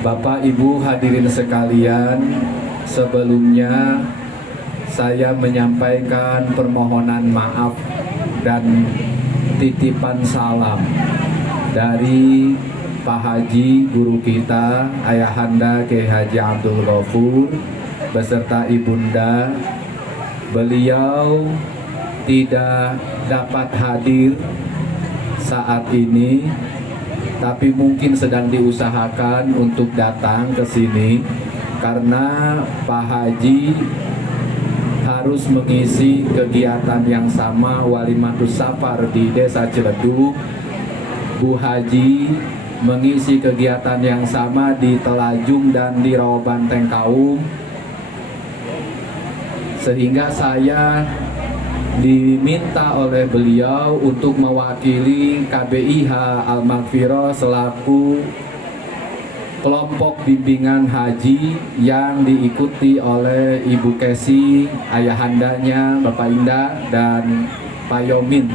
Bapak Ibu hadirin sekalian, sebelumnya saya menyampaikan permohonan maaf dan titipan salam dari Pak Haji guru kita, Ayahanda Kiai Haji Abdul Ghafur beserta Ibunda. Beliau tidak dapat hadir saat ini, tapi mungkin sedang diusahakan untuk datang ke sini karena Pak Haji harus mengisi kegiatan yang sama Walimatus Safar di Desa Ciledug. Bu Haji mengisi kegiatan yang sama di Telajung dan di Rawabanteng Kaum, sehingga saya diminta oleh beliau untuk mewakili KBIH Al-Maghfirah selaku kelompok bimbingan haji yang diikuti oleh Ibu Kesi, ayahandanya Bapak Indah dan Pak Yomin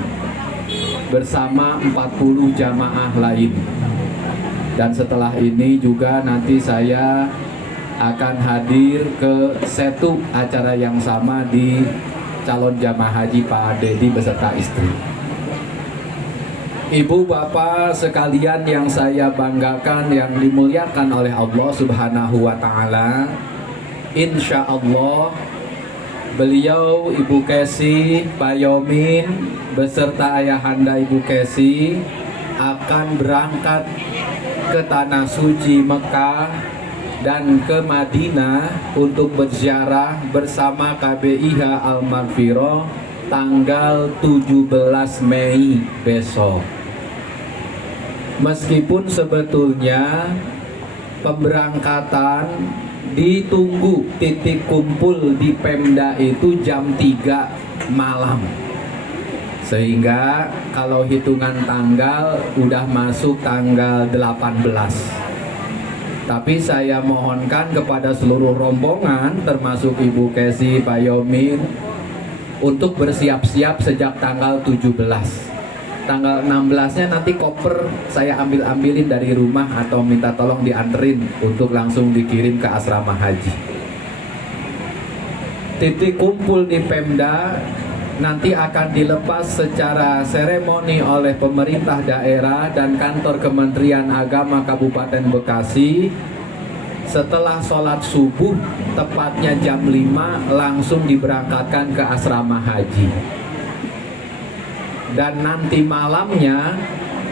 bersama 40 jamaah lain. Dan setelah ini juga nanti saya akan hadir ke satu acara yang sama di calon jamaah haji Pak Dedi beserta istri. Ibu bapak sekalian yang saya banggakan, yang dimuliakan oleh Allah Subhanahu wa Ta'ala, insya Allah beliau Ibu Kesi, Pak Yomin beserta ayahanda Ibu Kesi akan berangkat ke Tanah Suci Mekah dan ke Madinah untuk berziarah bersama KBIH Al-Maghfirah tanggal 17 Mei besok. Meskipun sebetulnya pemberangkatan ditunggu titik kumpul di Pemda itu jam 3 malam. Sehingga kalau hitungan tanggal udah masuk tanggal 18. Tapi saya mohonkan kepada seluruh rombongan termasuk Ibu Kesi, Pak Yomin untuk bersiap-siap sejak tanggal 17. Tanggal 16-nya nanti koper saya ambilin dari rumah atau minta tolong dianterin untuk langsung dikirim ke asrama haji. Titik kumpul di Pemda nanti akan dilepas secara seremoni oleh pemerintah daerah dan kantor Kementerian Agama Kabupaten Bekasi. Setelah sholat subuh, tepatnya jam 5 langsung diberangkatkan ke asrama haji. Dan nanti malamnya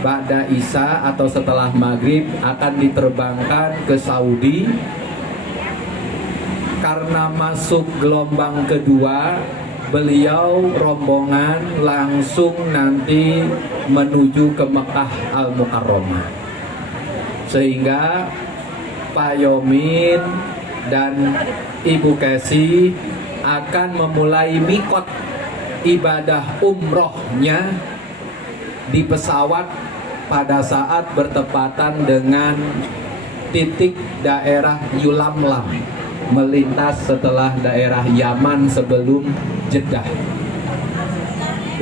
ba'da Isya atau setelah maghrib akan diterbangkan ke Saudi. Karena masuk gelombang kedua, beliau rombongan langsung nanti menuju ke Mekah Al-Mukarramah. Sehingga Pak Yomin dan Ibu Kesi akan memulai mikot ibadah umrohnya di pesawat pada saat bertepatan dengan titik daerah Yulamlam, melintas setelah daerah Yaman sebelum Jeddah.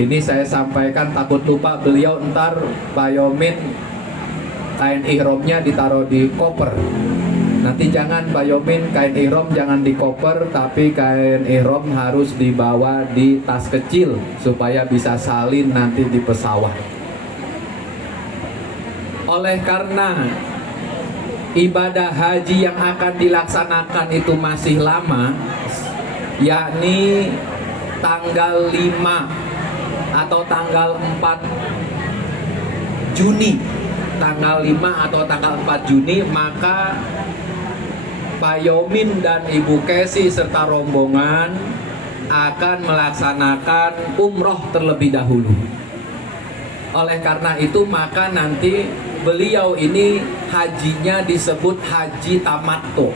Ini saya sampaikan takut lupa beliau ntar Pak Yomin kain ihramnya ditaruh di koper. Nanti jangan Pak Yomin, kain ihram jangan di koper, tapi kain ihram harus dibawa di tas kecil supaya bisa salin nanti di pesawat. Oleh karena ibadah haji yang akan dilaksanakan itu masih lama, yakni tanggal 5 atau tanggal 4 Juni. Tanggal 5 atau tanggal 4 Juni, maka Pak Yomin dan Ibu Kesi serta rombongan akan melaksanakan umroh terlebih dahulu. Oleh karena itu maka nanti beliau ini hajinya disebut haji tamattu.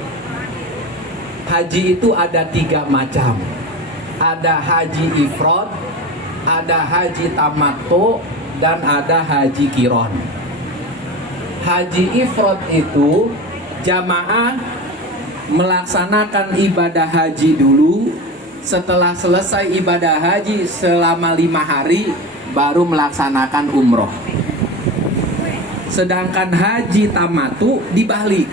Haji itu ada 3 macam. Ada haji ifrad, ada haji tamattu, dan ada haji qiron. Haji ifrad itu jamaah melaksanakan ibadah haji dulu. Setelah selesai ibadah haji selama 5 hari baru melaksanakan umroh. Sedangkan haji tamattu dibalik.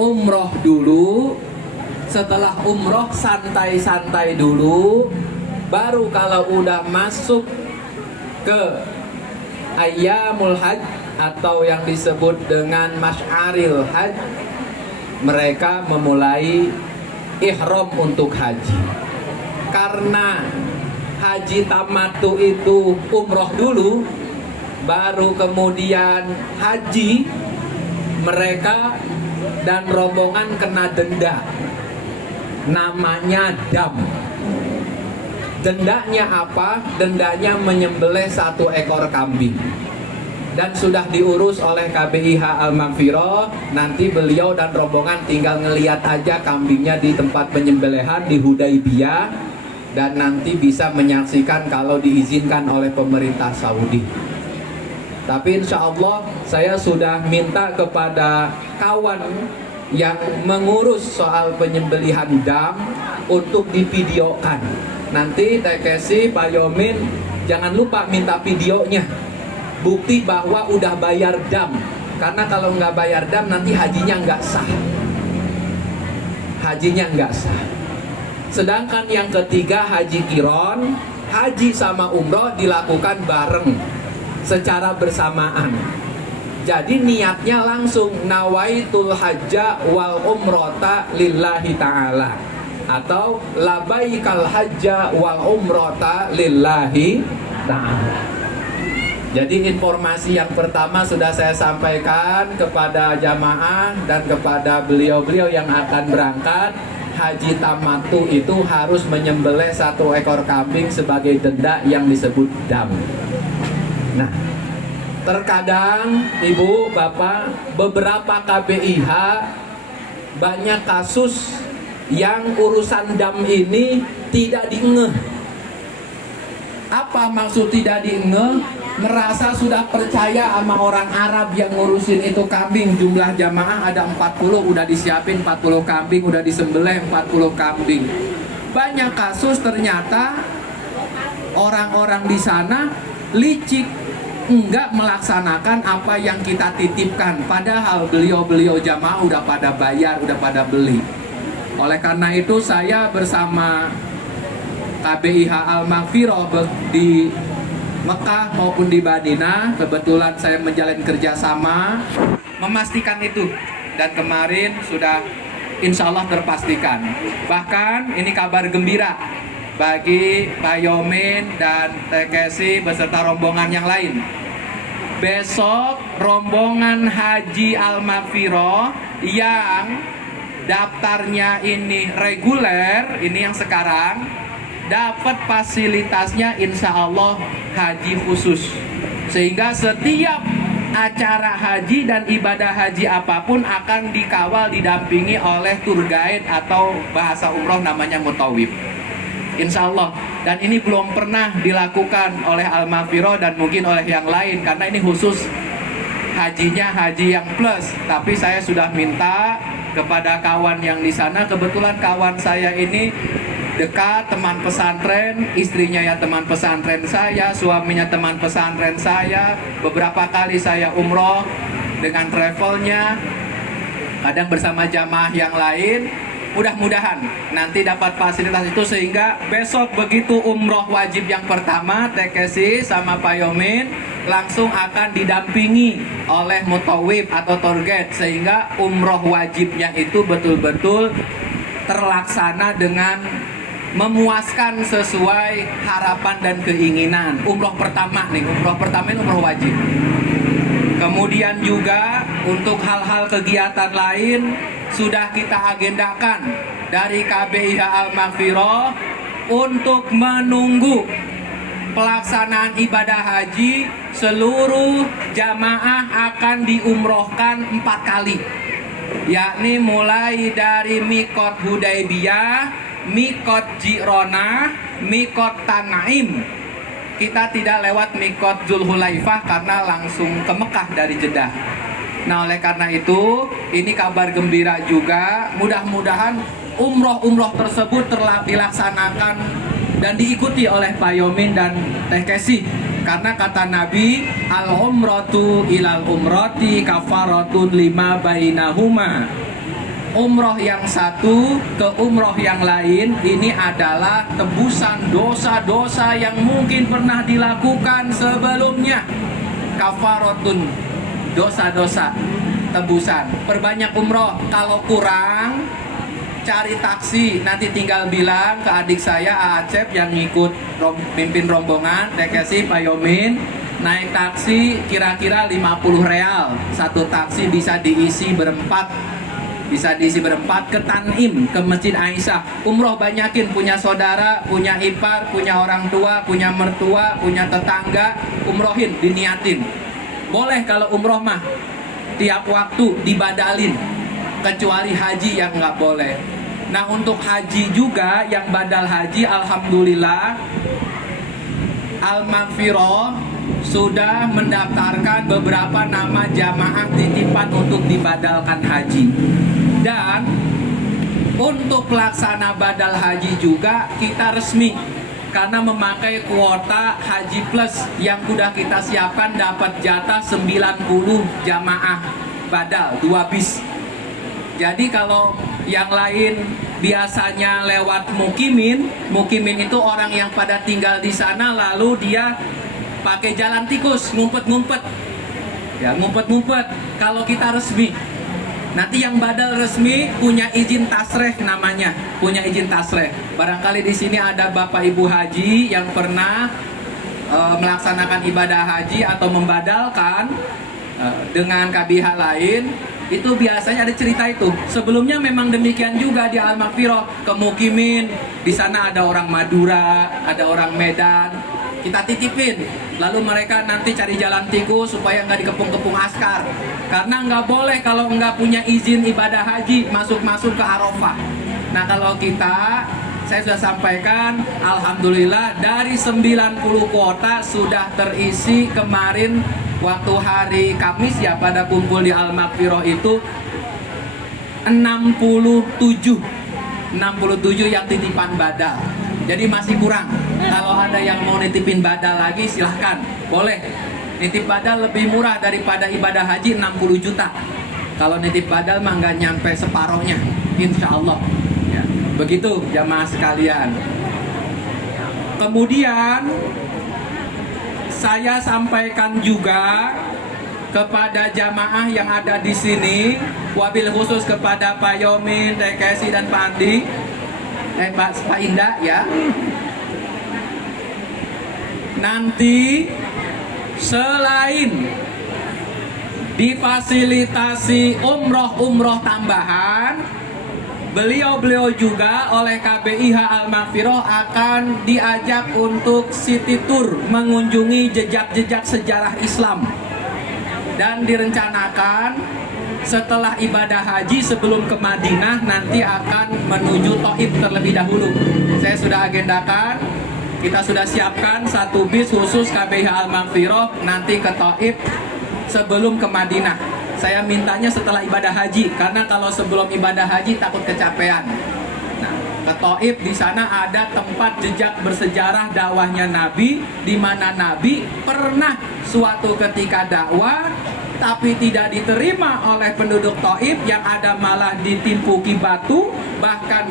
Umroh dulu, setelah umroh santai-santai dulu, baru kalau udah masuk ke ayyamul hajj atau yang disebut dengan masyaril hajj, mereka memulai ihram untuk haji. Karena haji tamattu itu umroh dulu, baru kemudian haji, mereka dan rombongan kena denda, namanya dam. Dendanya apa? Dendanya menyembelih 1 ekor kambing, dan sudah diurus oleh KBIH Al-Maghfirah. Nanti beliau dan rombongan tinggal ngeliat aja kambingnya di tempat penyembelihan di Hudaibiyah, dan nanti bisa menyaksikan kalau diizinkan oleh pemerintah Saudi. Tapi insya Allah saya sudah minta kepada kawan yang mengurus soal penyembelihan dam untuk divideokan. Nanti TKC Pak Yomin jangan lupa minta videonya, bukti bahwa udah bayar dam. Karena kalau nggak bayar dam nanti hajinya nggak sah. Hajinya nggak sah. Sedangkan yang ketiga haji kiron, haji sama umroh dilakukan bareng secara bersamaan. Jadi niatnya langsung nawaitul hajja wal umrota lillahi ta'ala, atau labaikal hajja wal umrota lillahi ta'ala. Jadi informasi yang pertama sudah saya sampaikan kepada jamaah dan kepada beliau-beliau yang akan berangkat. Haji tamattu itu harus menyembelih 1 ekor kambing sebagai denda yang disebut dam. Nah, terkadang ibu, bapak, beberapa KBIH banyak kasus yang urusan dam ini tidak diengeh. Apa maksud tidak diengeh? Merasa sudah percaya sama orang Arab yang ngurusin itu kambing. Jumlah jamaah ada 40, udah disiapin 40 kambing, udah disembelih 40 kambing. Banyak kasus ternyata orang-orang di sana licik, enggak melaksanakan apa yang kita titipkan. Padahal beliau-beliau jamaah udah pada bayar, udah pada beli. Oleh karena itu saya bersama KBIH Al-Maghfirah di Mekah maupun di Madinah, kebetulan saya menjalin kerjasama memastikan itu, dan kemarin sudah insya Allah terpastikan. Bahkan ini kabar gembira bagi Pak Yomin dan TKC beserta rombongan yang lain. Besok rombongan Haji Al-Maghfirah yang daftarnya ini reguler, ini yang sekarang, dapat fasilitasnya insya Allah haji khusus. Sehingga setiap acara haji dan ibadah haji apapun akan dikawal, didampingi oleh tour guide atau bahasa umroh namanya mutawif, insya Allah. Dan ini belum pernah dilakukan oleh Al-Maghfirah dan mungkin oleh yang lain, karena ini khusus hajinya haji yang plus. Tapi saya sudah minta kepada kawan yang di sana, kebetulan kawan saya ini dekat, teman pesantren, istrinya ya teman pesantren saya, suaminya teman pesantren saya. Beberapa kali saya umroh dengan travelnya, kadang bersama jamaah yang lain. Mudah-mudahan nanti dapat fasilitas itu, sehingga besok begitu umroh wajib yang pertama, TKC sama Pak Yomin langsung akan didampingi oleh mutawif atau tour guide, sehingga umroh wajibnya itu betul-betul terlaksana dengan memuaskan sesuai harapan dan keinginan. Umroh pertama nih, umroh pertama ini umroh wajib. Kemudian juga untuk hal-hal kegiatan lain sudah kita agendakan dari KBIH Al-Maghfirah untuk menunggu pelaksanaan ibadah haji. Seluruh jamaah akan diumrohkan 4 kali, yakni mulai dari Mikot Hudaibiyah, Mikot Jirona, Mikot Tanaim. Kita tidak lewat Mikot Zulhulaifah karena langsung ke Mekah dari Jeddah. Nah, oleh karena itu ini kabar gembira juga. Mudah-mudahan umroh-umroh tersebut dilaksanakan dan diikuti oleh Pak Yomin dan Teh Kesi Karena kata Nabi, al-umratu ilal umrati kafaratun lima bainahuma. Umroh yang satu ke umroh yang lain ini adalah tebusan dosa-dosa yang mungkin pernah dilakukan sebelumnya. Kafaratun, dosa-dosa, tebusan. Perbanyak umroh. Kalau kurang, cari taksi. Nanti tinggal bilang ke adik saya Acep yang ngikut pimpin rombongan, dikasih Pak Yomin, naik taksi kira-kira 50 real. Satu taksi bisa diisi berempat. Bisa diisi berempat ke Tanim, ke Masjid Aisyah. Umroh banyakin, punya saudara, punya ipar, punya orang tua, punya mertua, punya tetangga. Umrohin, diniatin. Boleh kalau umroh mah tiap waktu dibadalin, kecuali haji yang nggak boleh. Nah, untuk haji juga yang badal haji, alhamdulillah Al-Maghfirah sudah mendaftarkan beberapa nama jamaah titipan untuk dibadalkan haji. Dan untuk pelaksana badal haji juga kita resmi, karena memakai kuota haji plus yang sudah kita siapkan, dapat jatah 90 jamaah badal 2 bis. Jadi kalau yang lain biasanya lewat mukimin itu orang yang pada tinggal di sana, lalu dia pakai jalan tikus, ngumpet-ngumpet. Ya, ngumpet-ngumpet. Kalau kita resmi, nanti yang badal resmi punya izin tasreh namanya, punya izin tasreh. Barangkali di sini ada Bapak Ibu haji yang pernah melaksanakan ibadah haji atau membadalkan dengan KBH lain. Itu biasanya ada cerita itu. Sebelumnya memang demikian juga di Al-Maghfirah, ke mukimin. Di sana ada orang Madura, ada orang Medan. Kita titipin, lalu mereka nanti cari jalan tikus supaya nggak dikepung-kepung askar. Karena nggak boleh kalau nggak punya izin ibadah haji masuk-masuk ke Arafah. Nah, kalau kita, saya sudah sampaikan, alhamdulillah dari 90 kuota sudah terisi kemarin waktu hari Kamis ya, pada kumpul di Al-Maghfirah itu 67 yang titipan badal. Jadi masih kurang. Kalau ada yang mau nitipin badal lagi silahkan, boleh. Nitip badal lebih murah daripada ibadah haji 60 juta. Kalau nitip badal mah nggak nyampe separohnya, insya Allah. Ya, begitu jamaah sekalian. Kemudian saya sampaikan juga kepada jamaah yang ada di sini, wabil khusus kepada Pak Yomin, TKSI dan Pak Andi, Pak Indah ya. Nanti selain difasilitasi umroh tambahan, beliau juga oleh KBIH Al-Maghfirah akan diajak untuk city tour mengunjungi jejak-jejak sejarah Islam. Dan direncanakan setelah ibadah haji sebelum ke Madinah nanti akan menuju Taif terlebih dahulu. Saya sudah agendakan, kita sudah siapkan 1 bis khusus KBIH Al-Maghfirah nanti ke Taif sebelum ke Madinah. Saya mintanya setelah ibadah haji, karena kalau sebelum ibadah haji takut kecapean. Nah, ke Taif di sana ada tempat jejak bersejarah dakwahnya Nabi, di mana Nabi pernah suatu ketika dakwah tapi tidak diterima oleh penduduk Taif, yang ada malah ditimpuki batu, bahkan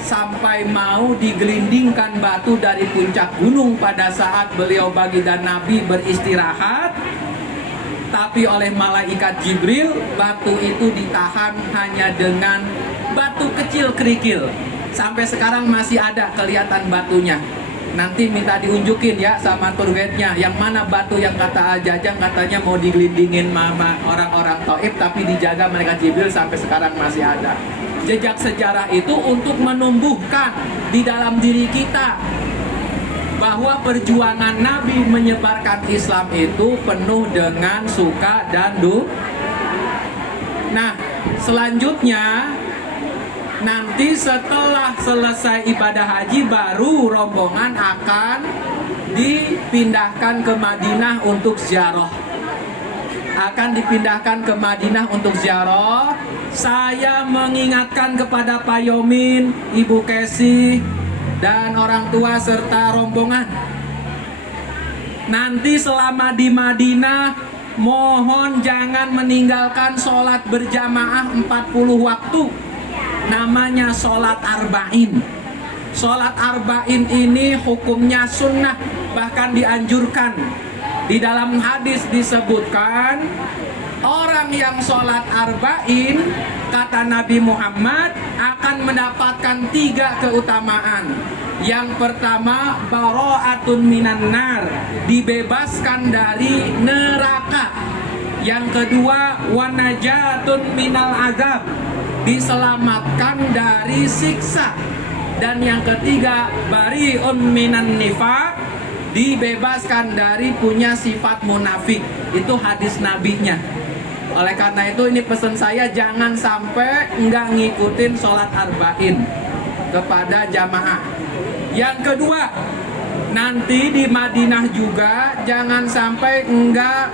sampai mau digelindingkan batu dari puncak gunung pada saat beliau baginda Nabi beristirahat. Tapi oleh malaikat Jibril, batu itu ditahan hanya dengan batu kecil kerikil. Sampai sekarang masih ada kelihatan batunya. Nanti minta diunjukin ya sama tour guide-nya, yang mana batu yang kata Jajang katanya mau digelindingin mama orang-orang Taif, tapi dijaga malaikat Jibril, sampai sekarang masih ada. Jejak sejarah itu untuk menumbuhkan di dalam diri kita bahwa perjuangan Nabi menyebarkan Islam itu penuh dengan suka dan duka. Nah, selanjutnya nanti setelah selesai ibadah haji baru rombongan akan dipindahkan ke Madinah untuk ziarah. Akan dipindahkan ke Madinah untuk ziarah. Saya mengingatkan kepada Pak Yomin, Ibu Kesi, dan orang tua serta rombongan, nanti selama di Madinah mohon jangan meninggalkan sholat berjamaah 40 waktu. Namanya sholat arba'in. Sholat arba'in ini hukumnya sunnah, bahkan dianjurkan. Di dalam hadis disebutkan orang yang sholat arba'in, kata Nabi Muhammad, akan mendapatkan 3 keutamaan. Yang pertama, bara'atun minan nar, dibebaskan dari neraka. Yang kedua, wanajatun minal azab, diselamatkan dari siksa. Dan yang ketiga, bari'un minan nifaq, dibebaskan dari punya sifat munafik. Itu hadis nabinya. Oleh karena itu ini pesan saya, jangan sampai enggak ngikutin sholat arba'in kepada jamaah. Yang kedua, nanti di Madinah juga jangan sampai enggak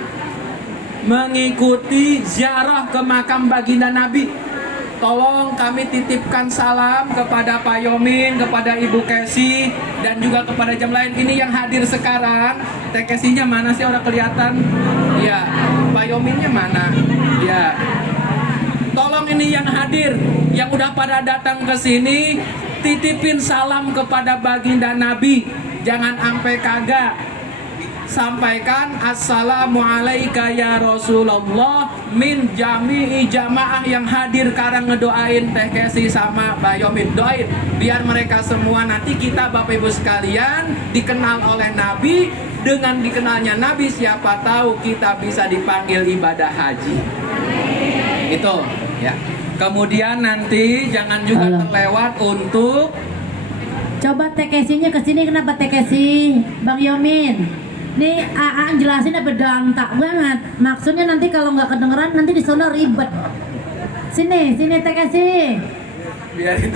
mengikuti ziarah ke makam baginda Nabi. Tolong kami titipkan salam kepada Pak Yomin, kepada Ibu Kesi, dan juga kepada jam lain ini yang hadir sekarang. Teh Kesinya mana sih, orang kelihatan? Ya, Pak Yominnya mana? Ya. Tolong ini yang hadir, yang udah pada datang ke sini, titipin salam kepada baginda Nabi. Jangan sampai kagak. Sampaikan assalamualaikum ya Rasulullah min jami'i jamaah yang hadir karang ngedoain Teh Kesi sama Mbak Yomin. Doain biar mereka semua nanti kita Bapak Ibu sekalian dikenal oleh Nabi. Dengan dikenalnya Nabi, siapa tahu kita bisa dipanggil ibadah haji. Itu ya. Kemudian nanti jangan juga terlewat untuk coba Teh Kesinya kesini. Kenapa Teh Kesi, Bang Yomin? Nih Aan jelasin bedantak banget. Maksudnya nanti kalau nggak kedengeran nanti di sono ribet. Sini Teh Kesi. biarin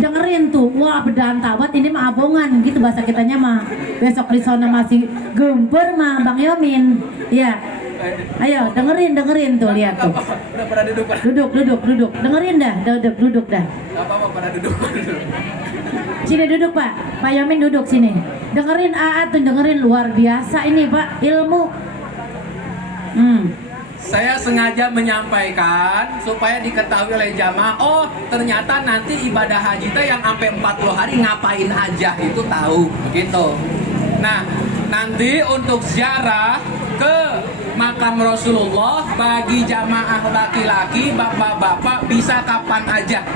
Dengerin tuh, wah bedantak banget, ini mah abongan gitu bahasa kitanya mah. Besok di sono masih gemper mah Bang Yomin. Iya. Ayo dengerin tuh, lihat tuh. Udah pada duduk, Pak. Duduk. Dengerin dah, duduk dah. Apa pada duduk. Sini duduk Pak. Pak Yomin duduk sini. Dengerin tuh, dengerin, luar biasa ini Pak, ilmu. Saya sengaja menyampaikan supaya diketahui oleh jamaah, oh ternyata nanti ibadah haji teh yang sampai 40 hari ngapain aja itu tahu, begitu. Nah, nanti untuk ziarah ke makam Rasulullah bagi jamaah laki-laki, bapak-bapak bisa kapan aja.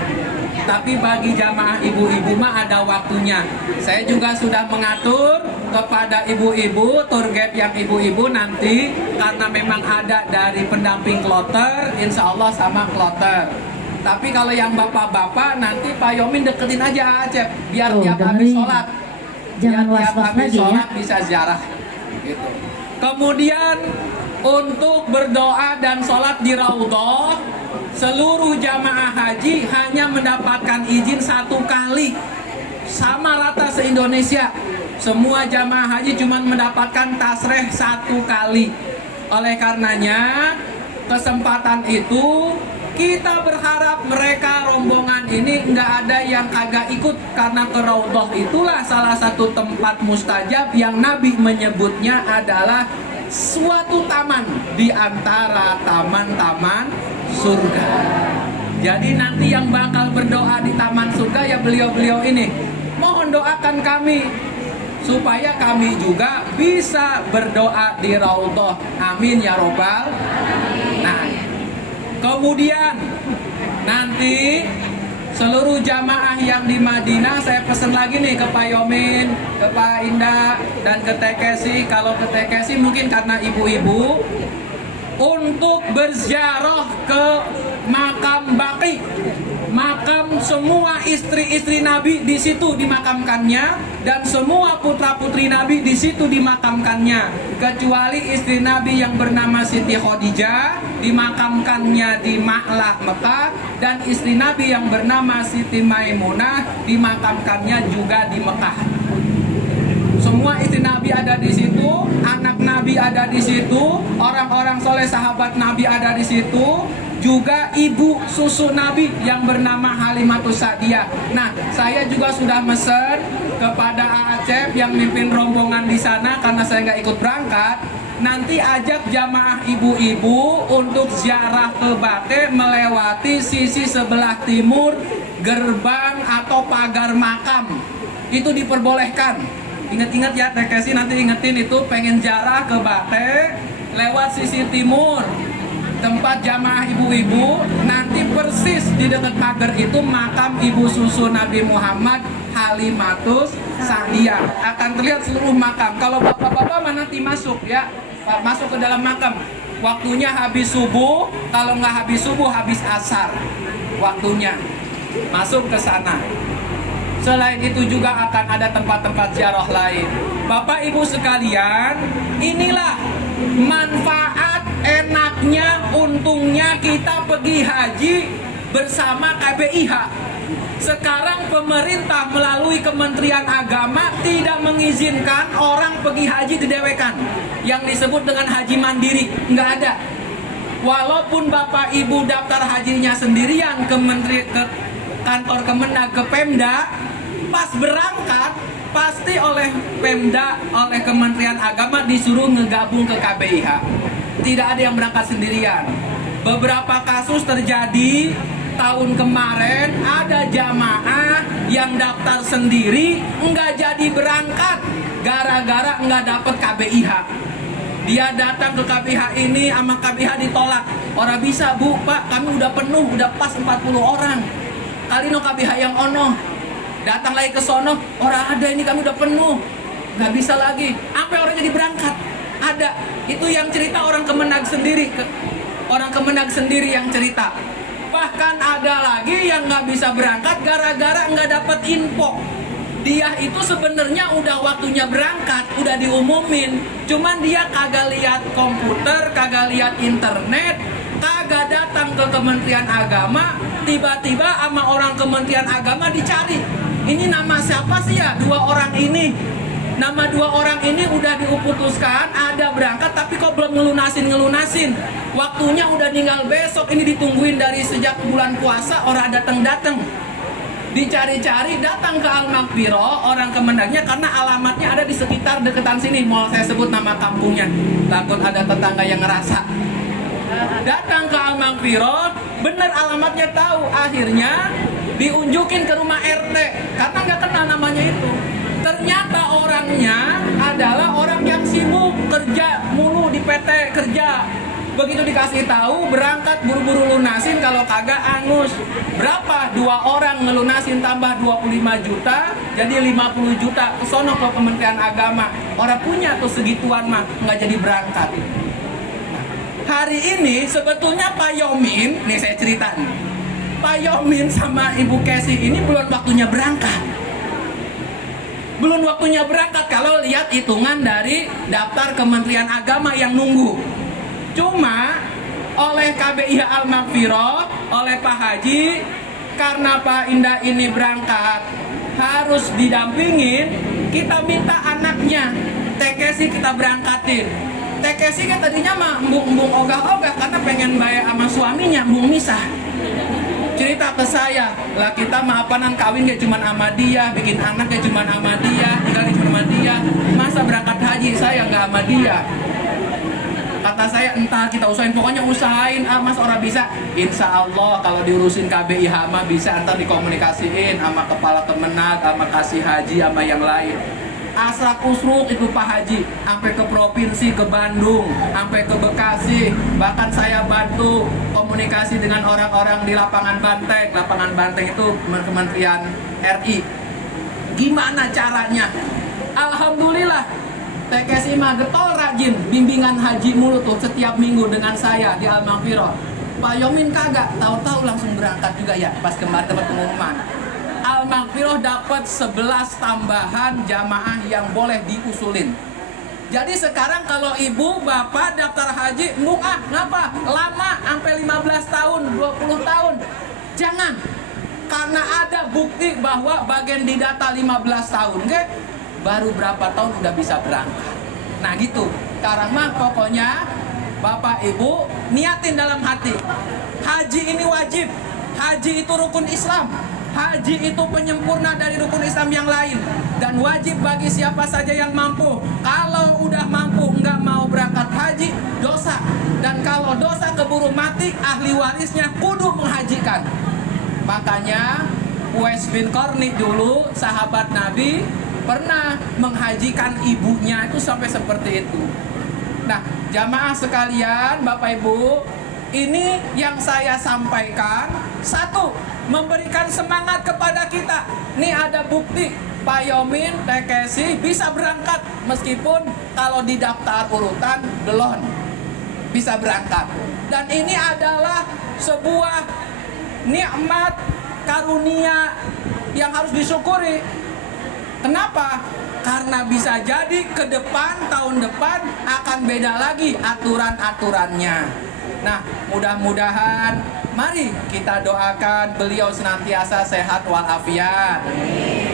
Tapi bagi jamaah ibu-ibu mah ada waktunya. Saya juga sudah mengatur kepada ibu-ibu, tour guide yang ibu-ibu nanti, karena memang ada dari pendamping kloter, insya Allah sama kloter. Tapi kalau yang bapak-bapak nanti Pak Yomin deketin aja Acep, biar tiap habis sholat. Jangan Biar tiap was-was habis lagi sholat ya. bisa ziarah. Gitu. Kemudian untuk berdoa dan sholat di Raudhah, seluruh jamaah haji hanya mendapatkan izin 1 kali, sama rata se-Indonesia. Semua jamaah haji cuma mendapatkan tasreh 1 kali. Oleh karenanya kesempatan itu kita berharap mereka rombongan ini nggak ada yang kagak ikut, karena ke Raudhah itulah salah satu tempat mustajab yang Nabi menyebutnya adalah suatu taman di antara taman-taman surga. Jadi nanti yang bakal berdoa di taman surga ya beliau-beliau ini. Mohon doakan kami supaya kami juga bisa berdoa di Raudhah. Amin ya robbal. Nah, kemudian nanti seluruh jamaah yang di Madinah, saya pesen lagi nih ke Pak Yomin, ke Pak Indah, dan ke Teh Kesi. Kalau ke Teh Kesi mungkin karena ibu-ibu, untuk berziarah ke makam Baqi, makam semua istri-istri Nabi di situ dimakamkannya, dan semua putra-putri Nabi di situ dimakamkannya, kecuali istri Nabi yang bernama Siti Khadijah dimakamkannya di Ma'lah Mekah, dan istri Nabi yang bernama Siti Maimunah dimakamkannya juga di Mekah. Semua istri Nabi ada di situ, anak Nabi ada di situ, orang-orang soleh sahabat Nabi ada di situ, juga ibu susu Nabi yang bernama Halimatus Sa'diyah. Nah, saya juga sudah mesen kepada Acep yang mimpin rombongan di sana karena saya nggak ikut berangkat. Nanti ajak jamaah ibu-ibu untuk ziarah ke Bake melewati sisi sebelah timur gerbang atau pagar makam. Itu diperbolehkan. Ingat-ingat ya, TKC nanti ingetin itu pengen ziarah ke Bake lewat sisi timur. Tempat jamaah ibu-ibu, nanti persis di dekat pagar itu makam ibu susu Nabi Muhammad Halimatus Sa'diyah. Akan terlihat seluruh makam. Kalau bapak-bapak nanti masuk ya, masuk ke dalam makam. Waktunya habis subuh, kalau nggak habis subuh habis asar. Waktunya masuk ke sana. Selain itu juga akan ada tempat-tempat ziarah lain. Bapak Ibu sekalian, inilah manfaat enaknya, untungnya kita pergi haji bersama KBIH. Sekarang pemerintah melalui Kementerian Agama tidak mengizinkan orang pergi haji didewekan, yang disebut dengan haji mandiri, nggak ada. Walaupun Bapak Ibu daftar hajinya sendirian ke kantor Kemenag, ke Pemda, pas berangkat pasti oleh Pemda, oleh Kementerian Agama disuruh ngegabung ke KBIH. Tidak ada yang berangkat sendirian. Beberapa kasus terjadi tahun kemarin, ada jamaah yang daftar sendiri nggak jadi berangkat gara-gara nggak dapet KBIH. Dia datang ke KBIH ini, sama KBIH ditolak. Orang bisa, Bu, Pak, kami udah penuh, udah pas 40 orang. Kali no KBIH yang ono. Datang lagi ke sono, orang ada ini kami udah penuh, nggak bisa lagi. Sampai orang jadi berangkat. Ada, itu yang cerita orang Kemenag sendiri, orang Kemenag sendiri yang cerita. Bahkan ada lagi yang nggak bisa berangkat gara-gara nggak dapat info. Dia itu sebenarnya udah waktunya berangkat, udah diumumin, cuman dia kagak lihat komputer, kagak lihat internet, kagak datang ke Kementerian Agama. Tiba-tiba sama orang Kementerian Agama dicari, ini nama siapa sih ya dua orang ini? Nama dua orang ini udah diputuskan ada berangkat, tapi kok belum ngelunasin. Waktunya udah tinggal besok, ini ditungguin dari sejak bulan puasa, orang datang. Dicari-cari, datang ke Al-Maghfirah orang Kemendagnya, karena alamatnya ada di sekitar deketan sini. Mau saya sebut nama kampungnya, takut ada tetangga yang ngerasa. Datang ke Al-Maghfirah, bener alamatnya tahu. Akhirnya diunjukin ke rumah RT karena nggak kenal namanya itu. Ternyata orangnya adalah orang yang sibuk kerja mulu di PT kerja. Begitu dikasih tahu, berangkat buru-buru lunasin, kalau kagak angus. Berapa? 2 orang ngelunasin tambah 25 juta, jadi 50 juta. Kesono ke Kementerian Agama. Orang punya tuh segituan mah, nggak jadi berangkat. Hari ini sebetulnya Pak Yomin, nih saya cerita nih, Pak Yomin sama Ibu Kesi ini belum waktunya berangkat. Belum waktunya berangkat kalau lihat hitungan dari daftar Kementerian Agama yang nunggu. Cuma oleh KBIH Al-Maghfirah, oleh Pak Haji, karena Pak Indah ini berangkat harus didampingin, kita minta anaknya TKC kita berangkatin. TKC kan tadinya mah embung ogah-ogah karena pengen bayar sama suaminya, embung misah. Cerita ke saya, lah kita mah apanan kawin gak cuman sama dia, bikin anak gak cuman sama dia, tinggal cuma sama dia. Masa berangkat haji saya nggak sama dia? Kata saya, entah kita usahain, pokoknya usahain, mas orang bisa. Insya Allah kalau diurusin KBIH mah bisa, ntar dikomunikasiin sama kepala Kemenag, sama kasih haji, sama yang lain. Asrak usruk itu Pak Haji, sampai ke provinsi, ke Bandung, sampai ke Bekasi. Bahkan saya bantu komunikasi dengan orang-orang di lapangan Banteng. Lapangan Banteng itu Kementerian RI. Gimana caranya? Alhamdulillah, TKC mah getol rajin bimbingan haji mulu tuh setiap minggu dengan saya di Al-Maghfirah. Pak Yomin kagak, tahu-tahu langsung berangkat juga ya pas kemarin dapat pengumuman. Al-Maghfirah dapat 11 tambahan jamaah yang boleh diusulin. Jadi sekarang kalau ibu bapak daftar haji, ngapa? Lama sampai 15 tahun, 20 tahun. Jangan. Karena ada bukti bahwa bagian di data 15 tahun, ke? Baru berapa tahun udah bisa berangkat. Nah gitu. Sekarang mah pokoknya bapak ibu niatin dalam hati. Haji ini wajib. Haji itu rukun Islam. Haji itu penyempurna dari rukun Islam yang lain. Dan wajib bagi siapa saja yang mampu. Kalau udah mampu nggak mau berangkat haji, dosa. Dan kalau dosa keburu mati, ahli warisnya kudu menghajikan. Makanya Uwais bin Qarni dulu sahabat Nabi pernah menghajikan ibunya itu sampai seperti itu. Nah, jamaah sekalian, Bapak Ibu, ini yang saya sampaikan. Satu, memberikan semangat kepada kita. Nih ada bukti, Pak Yomin, TKSI bisa berangkat meskipun kalau di daftar urutan belum bisa berangkat. Dan ini adalah sebuah nikmat karunia yang harus disyukuri. Kenapa? Karena bisa jadi ke depan, tahun depan akan beda lagi aturan-aturannya. Nah, mudah-mudahan mari kita doakan beliau senantiasa sehat walafiat.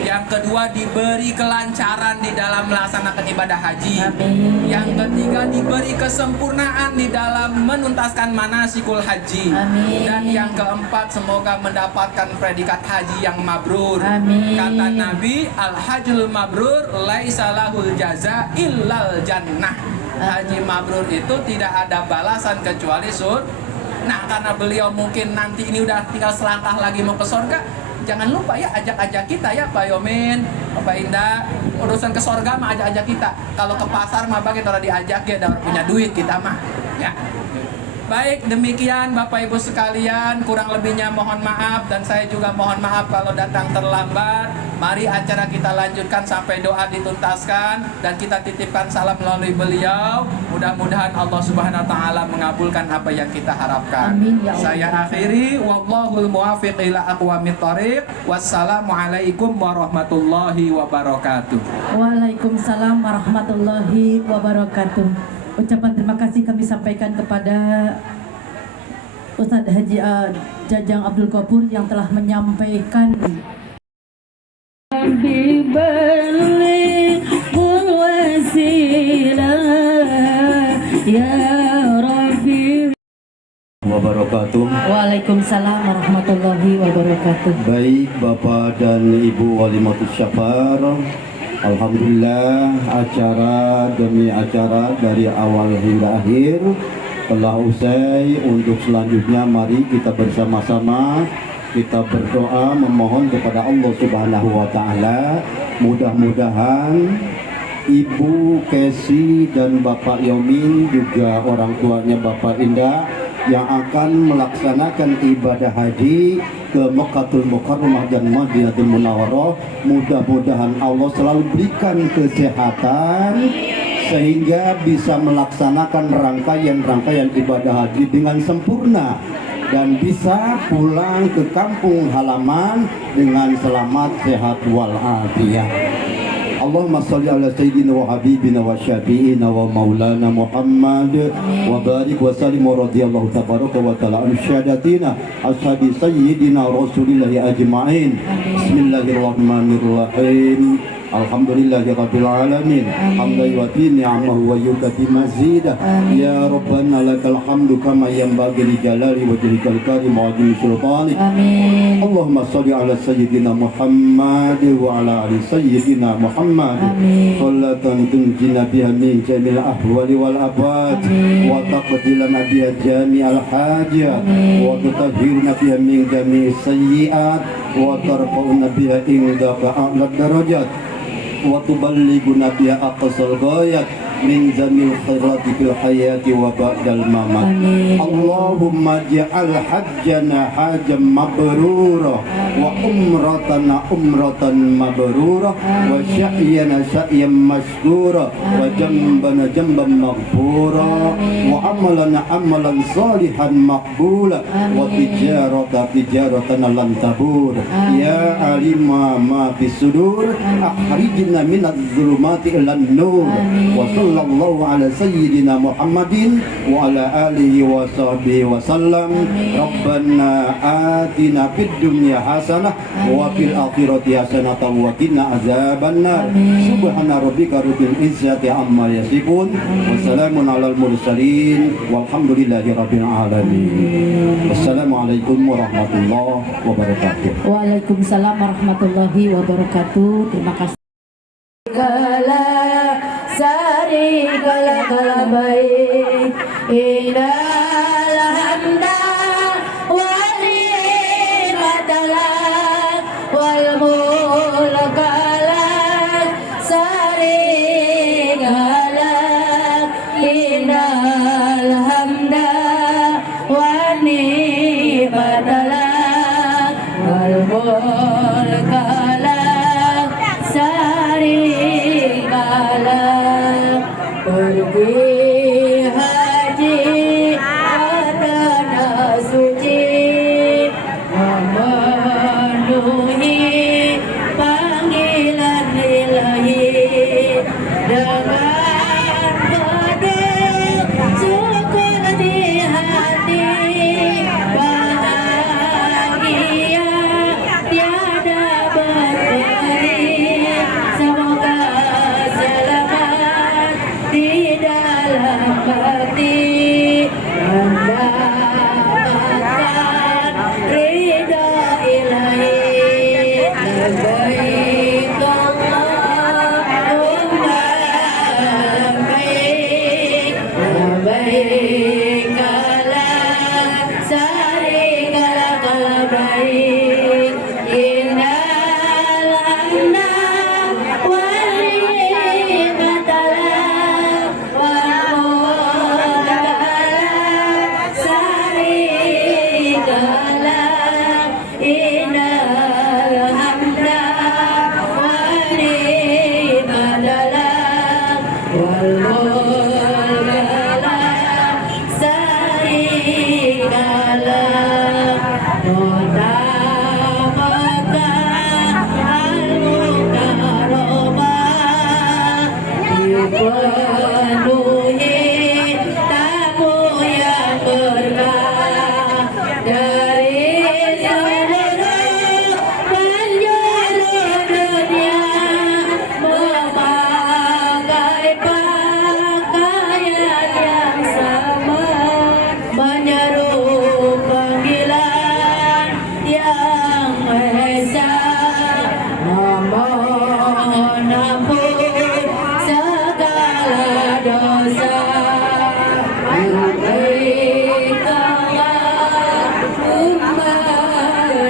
Yang kedua, diberi kelancaran di dalam melaksanakan ibadah haji. Amin. Yang ketiga, diberi kesempurnaan di dalam menuntaskan manasikul haji. Amin. Dan yang keempat, semoga mendapatkan predikat haji yang mabrur. Amin. Kata Nabi, al-hajjul mabrur laisa lahul jaza illal jannah. Haji mabrur itu tidak ada balasan kecuali surga. Nah, karena beliau mungkin nanti ini udah tinggal selangkah lagi mau ke surga, jangan lupa ya ajak-ajak kita ya Pak Yomin, Bapak Indah, urusan ke surga mah ajak-ajak kita. Kalau ke pasar mah bagi orang diajak ya, udah punya duit kita mah. Ya. Baik, demikian Bapak Ibu sekalian, kurang lebihnya mohon maaf dan saya juga mohon maaf kalau datang terlambat. Mari acara kita lanjutkan sampai doa dituntaskan dan kita titipkan salam melalui beliau. Mudah-mudahan Allah Subhanahu wa taala mengabulkan apa yang kita harapkan. Amin, ya Allah. Saya akhiri, wallahul muwaffiq ila aqwamit thoriq. Wassalamualaikum warahmatullahi wabarakatuh. Waalaikumsalam warahmatullahi wabarakatuh. Ucapan terima kasih kami sampaikan kepada Ustadz Haji Jajang Abdul Ghafur yang telah menyampaikan wabarakatuh. Waalaikumsalam warahmatullahi wabarakatuh. Baik Bapak dan Ibu Walimatus Syafar, alhamdulillah acara demi acara dari awal hingga akhir telah usai. Untuk selanjutnya mari kita bersama-sama kita berdoa memohon kepada Allah Subhanahu wa taala, mudah-mudahan Ibu Kesi dan Bapak Yomin juga orang tuanya Bapak Indah yang akan melaksanakan ibadah haji ke Mekkatul Mukarramah dan Madinatul Munawwarah, mudah-mudahan Allah selalu berikan kesehatan sehingga bisa melaksanakan rangkaian-rangkaian ibadah haji dengan sempurna dan bisa pulang ke kampung halaman dengan selamat, sehat walafiat. Allahumma salli ala sayyidina wa habibina wa syafi'ina wa maulana Muhammad wa barik wa sallim wa radiyallahu tabaraka wa ta'ala an syahadatina ashabi sayyidina rasulillahi ajma'in. Bismillahirrahmanirrahim. Alhamdulillahi rabbil alamin. Hamdan yu'ti ni'amahu wa yukati mazida. Ya Rabbana lakal hamdu kama yanbaghi li jalali wajhikal karim wa 'azimi sultanik. Amin. Allahumma salli ala sayyidina Muhammad wa ala ali sayyidina Muhammad. Amin. Salatan tunjina biha min jamil ahwali wal abad wa taqdilana biha jami'al hajat wa tutahhirna biha min jami'is sayyi'at wa tarfa'una biha indaka a'la darajat wa tuballighuna biha aqsal ghayat min zamil khairati fil hayati wa ba'dal mamat. Amin. Allahumma ja'al hajjana hajjam mabrura wa umratana umratan mabrura wa sya'yana sya'yan mashkura wa jambana jamban maghfura wa amalana amalan salihan maqbula wa tijaratan lan tabur. Ya alima ma fis sudur akhrijna minadh dhulumati ilan nur wa sallallahu ala sayyidina Muhammadin wa ala alihi wa sahbihi wa sallam. Rabbana atina fid dunya hasanah wa fil akhirati hasanah wa qina azabannar. Subhana rabbika rabbil izzati amma yasifun wa salamun alal mursalin walhamdulillahi rabbil alamin. Wassalamualaikum warahmatullahi wabarakatuh. Waalaikumsalam warahmatullahi wabarakatuh. Terima kasih. Sari kala baik inal hamda wali matalak wal mulkalak sari galak inal hamda wali matalak wal mulkalak sari galak pergi haji tanah suci memenuhi panggilan ilahi dengan penuh syukur di hati bahagia tiada berperi semoga selamat di dalam hati mendapatkan ridha ilahi labbaik Allahumma labbaik labbaik la syarika lak labbaik innal hamda wal ni'mata wal mulk syarika lak innal hamda wal ni'mata wal mulk syarika lak Kota Mekah al-Mukarramah dipenuhi tamu yang berkah dari seluruh penjuru dunia memakai pakaian yang sama menyeru panggilan yang esa namun ampun segala dosa labbaik Allahumma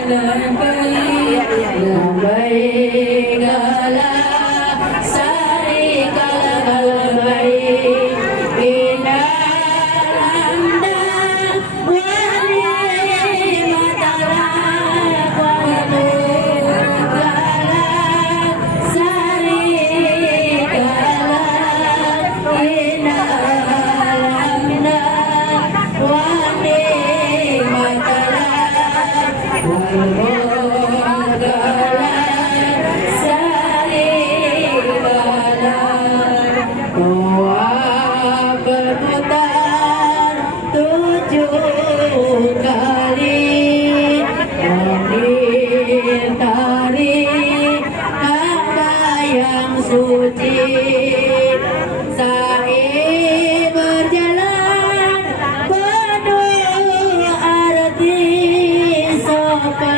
labbaik labbaik la syarika lak labbaik innal hamda wal ni'mata wal mulk syarika lak innal hamda wal ni'mata wal mulk syarika lak berputar 7 kali mengitari Ka'bah yang suci sa'i berjalan penuh arti Safa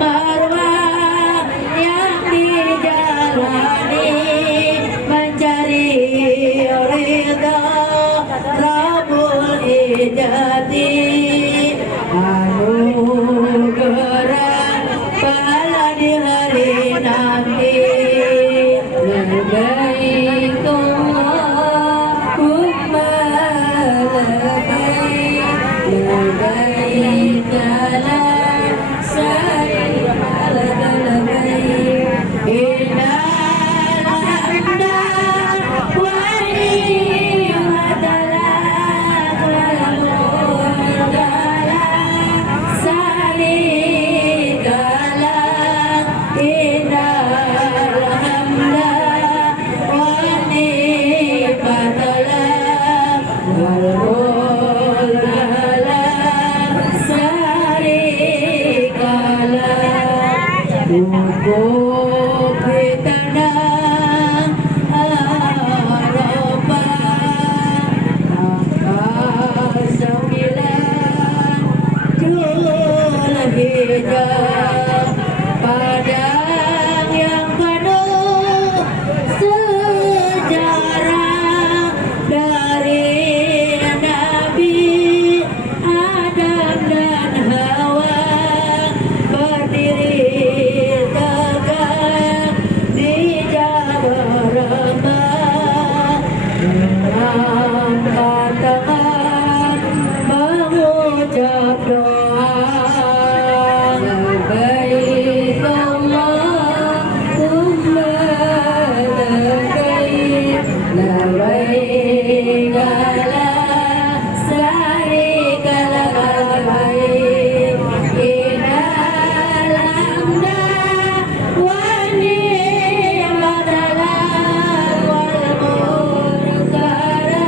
Marwah yang dijalani mencari Labbaik la syarika lak labbaik innal hamda wan ni'mata lak wal mulka la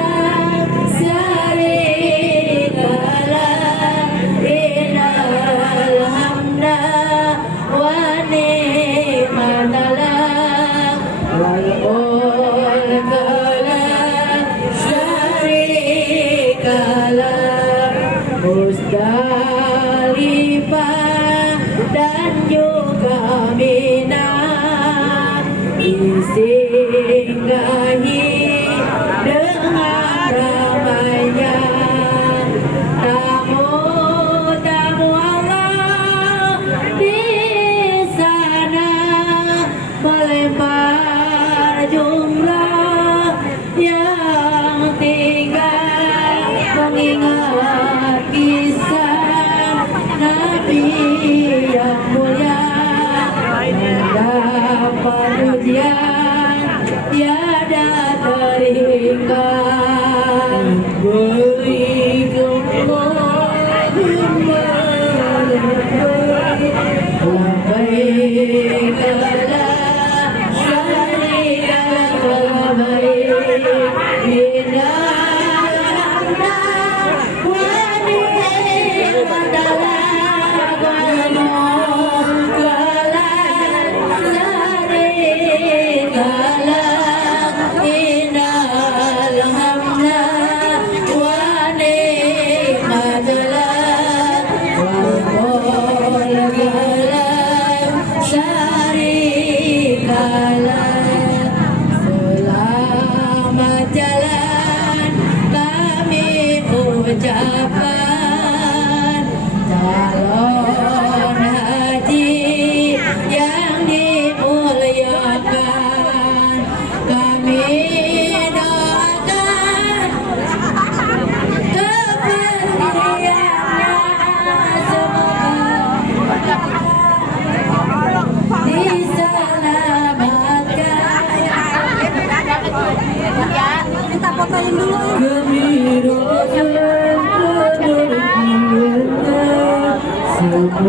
syarika lak innal hamda wan ni'mata lak wal mulka la syarika lak. Musdalifah dan juga Mina disinggahi dengan ramainya tamu-tamu Allah di sana melempar jumlah yang tinggal mengingat kisah Nabi yang mulia mendapat ujian tiada terhingga. Labbaik la syarika lak labbaik innal hamda wan ni'mata lak wal mulka la syarika lak innal hamda wan ni'mata lak wal mulka la syarika lak. Selamat jalan kami ucapkan calon haji yang dimuliakan. Kami doakan kepergiannya semoga diselamatkan. Kita fotoin dulu. Semoga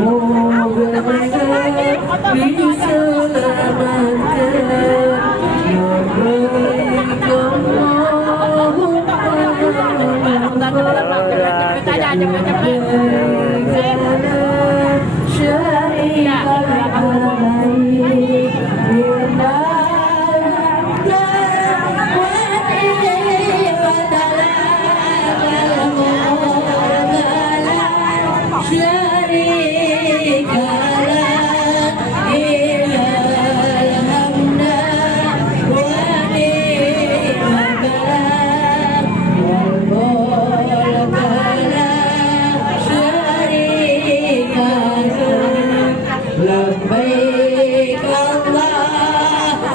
Labbaik Allahumma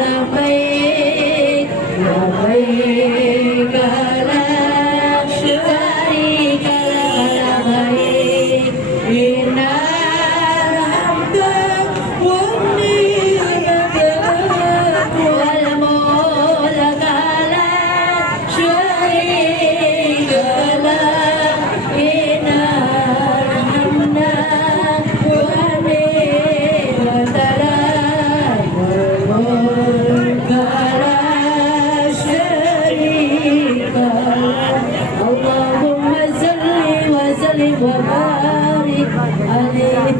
labbaik labbaik la syarika lak labbaik innal hamda wan ni'mata wal mulka la syarika lak innal hamda Allahumma salli wa sallim wa barik alaihi.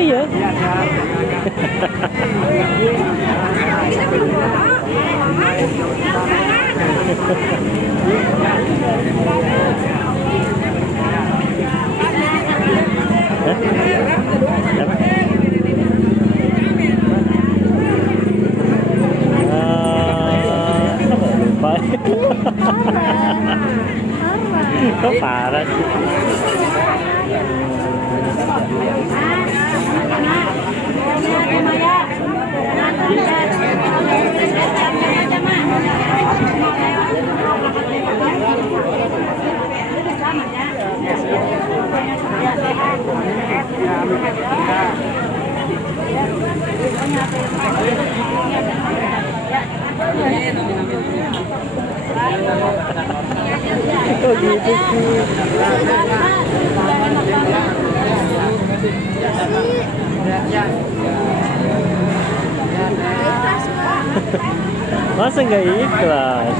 ya. Lupa. Kok parah sih? Kok gitu sih? Masa nggak ikhlas?